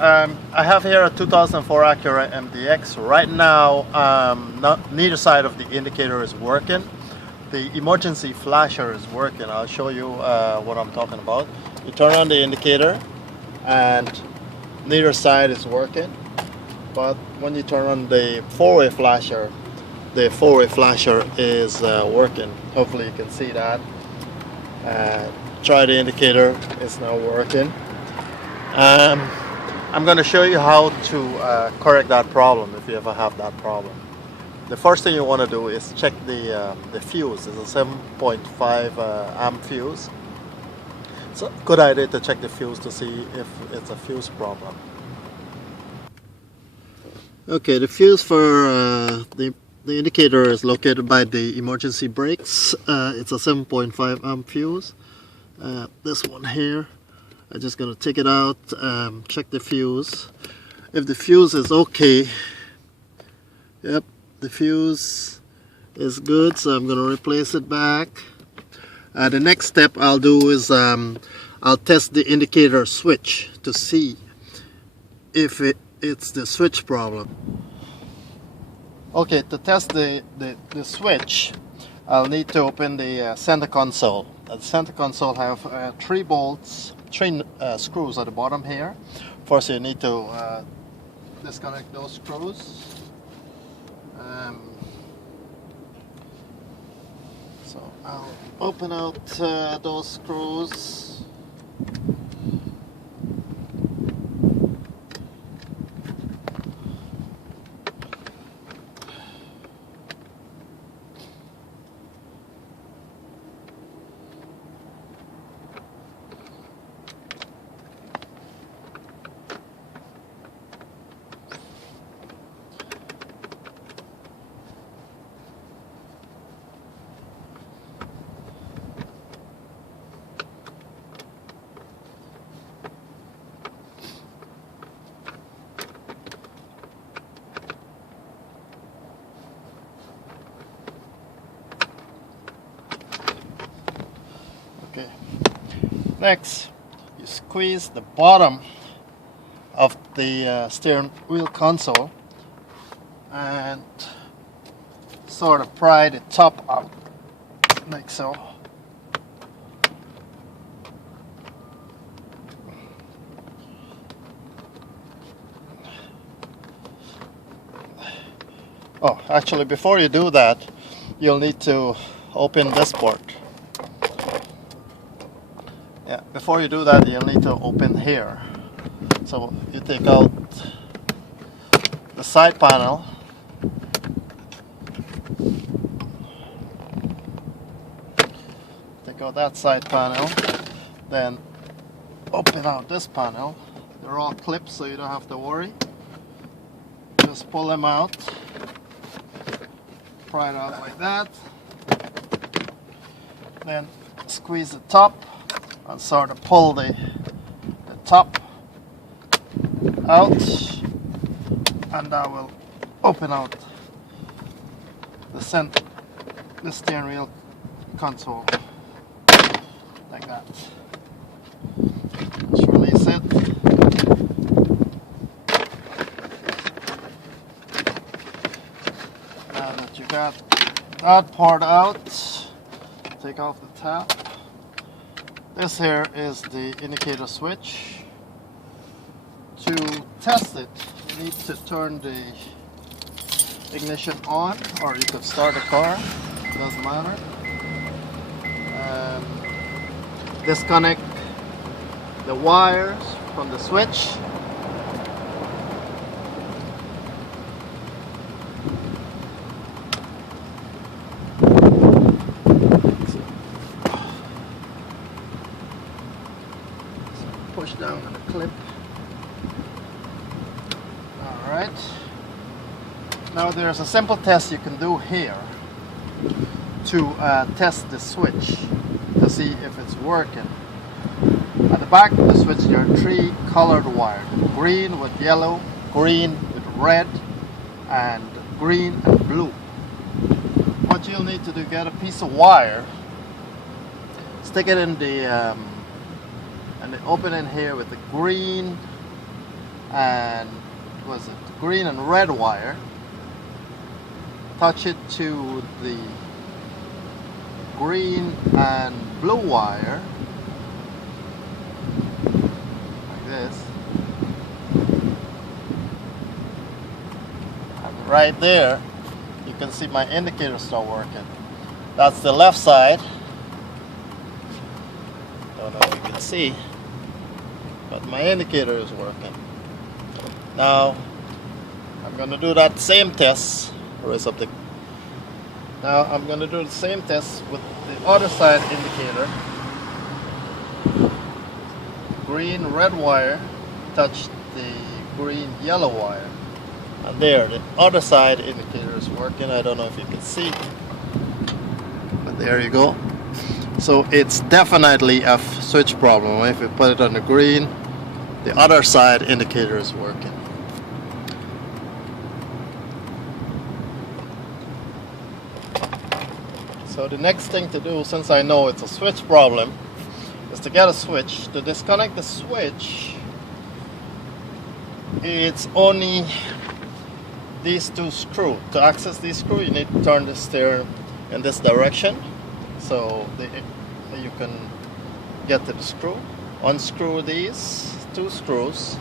I have here a 2004 Acura MDX. Right now, neither side of the indicator is working. The emergency flasher is working. I'll show you what I'm talking about. You turn on the indicator and neither side is working. But when you turn on the four-way flasher, the four-way flasher is working. Hopefully you can see that. Try the indicator, it's now working. I'm going to show you how to correct that problem if you ever have that problem. The first thing you want to do is check the fuse. It's a 7.5 amp fuse. It's a good idea to check the fuse to see if it's a fuse problem. Okay, the fuse for the indicator is located by the emergency brakes. It's a 7.5 amp fuse. This one here, I'm just going to take it out, check the fuse. If the fuse is okay, yep, the fuse is good, so I'm going to replace it back. The next step I'll do is I'll test the indicator switch to see if it's the switch problem. Okay, to test the switch, I'll need to open the center console. The center console have 3 bolts, 3 screws at the bottom here. First you need to disconnect those screws. So I'll open out those screws. Okay. Next, you squeeze the bottom of the steering wheel console and sort of pry the top out, like so. Oh, actually, before you do that, you'll need to open this port. Yeah, before you do that, you'll need to open here. So you take out the side panel. Take out that side panel. Then open out this panel. They're all clipped, so you don't have to worry. Just pull them out. Pry it out like that. Then squeeze the top and sort of pull the top out, and that will open out the steering wheel console like that. Just release it. Now that you got that part out, take off the tap. This here is the indicator switch. To test it, you need to turn the ignition on, or you could start the car, it doesn't matter. Disconnect the wires from the switch. Push down on the clip. Alright. Now there's a simple test you can do here to test the switch to see if it's working. At the back of the switch there are 3 colored wires. Green with yellow, green with red, and green and blue. What you'll need to do, get a piece of wire, stick it in the opening here with the green and was it green and red wire, touch it to the green and blue wire like this, and right there you can see my indicator start working. That's the left side. Don't know if you can see, but my indicator is working. Now I'm going to do that same test. Raise up the. Now I'm going to do the same test with the other side indicator. Green red wire touch the green yellow wire, and there the other side indicator is working. I don't know if you can see, but there you go. So it's definitely a switch problem. If you put it on the green, the other side indicator is working. So the next thing to do, since I know it's a switch problem, is to get a switch. To disconnect the switch, it's only these two screws. To access these screws, you need to turn the steering in this direction, so you can get to the screw. Unscrew these two screws,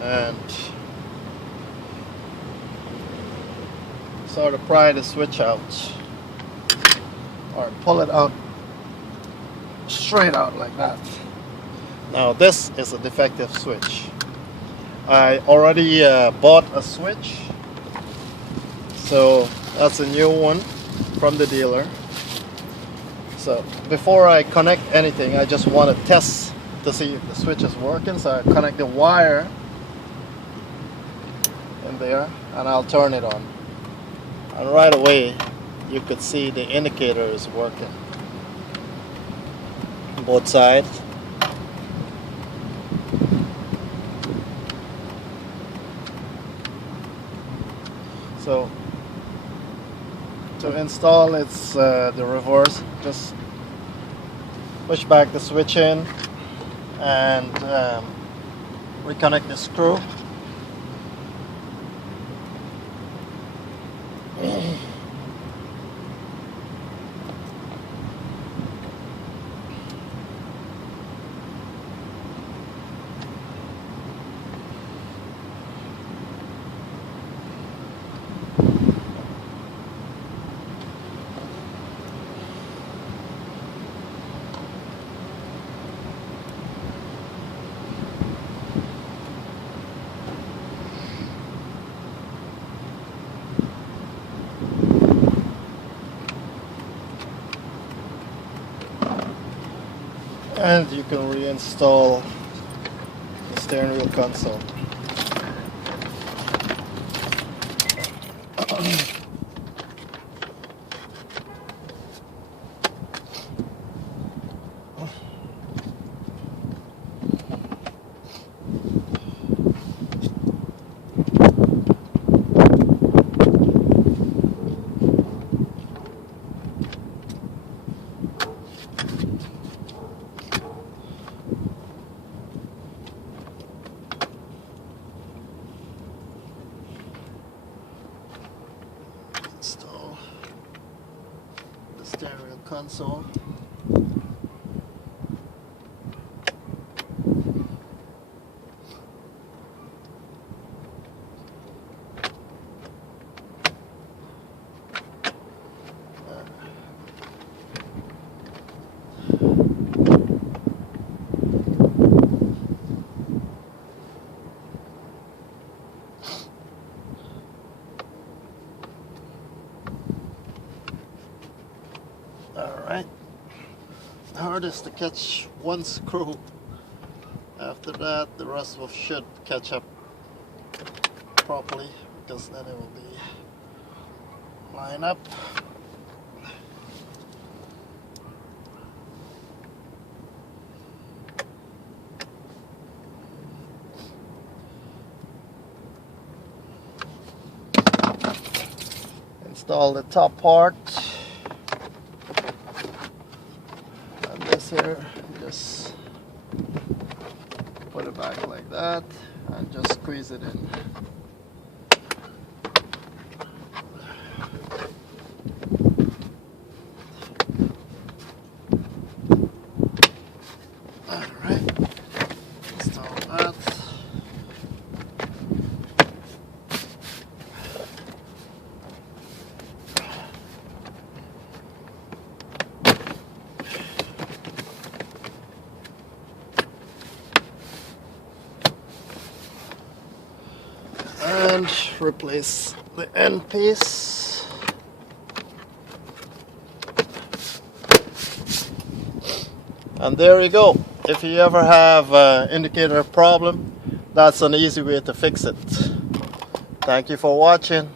and sort of pry the switch out, or pull it out straight out like that. Now this is a defective switch. I already bought a switch, so that's a new one from the dealer. So before I connect anything, I just want to test to see if the switch is working. So I connect the wire in there and I'll turn it on, and right away you could see the indicator is working both sides. So to install, it's the reverse. Just push back the switch in and reconnect the screw. And you can reinstall the steering wheel console. Install the steering wheel console. Alright, hard is to catch one screw. After that, the rest should catch up properly, because then it will be line up. Install the top part. And this here, just put it back like that and just squeeze it in. Alright, install that. And replace the end piece. And there you go. If you ever have an indicator problem, that's an easy way to fix it. Thank you for watching.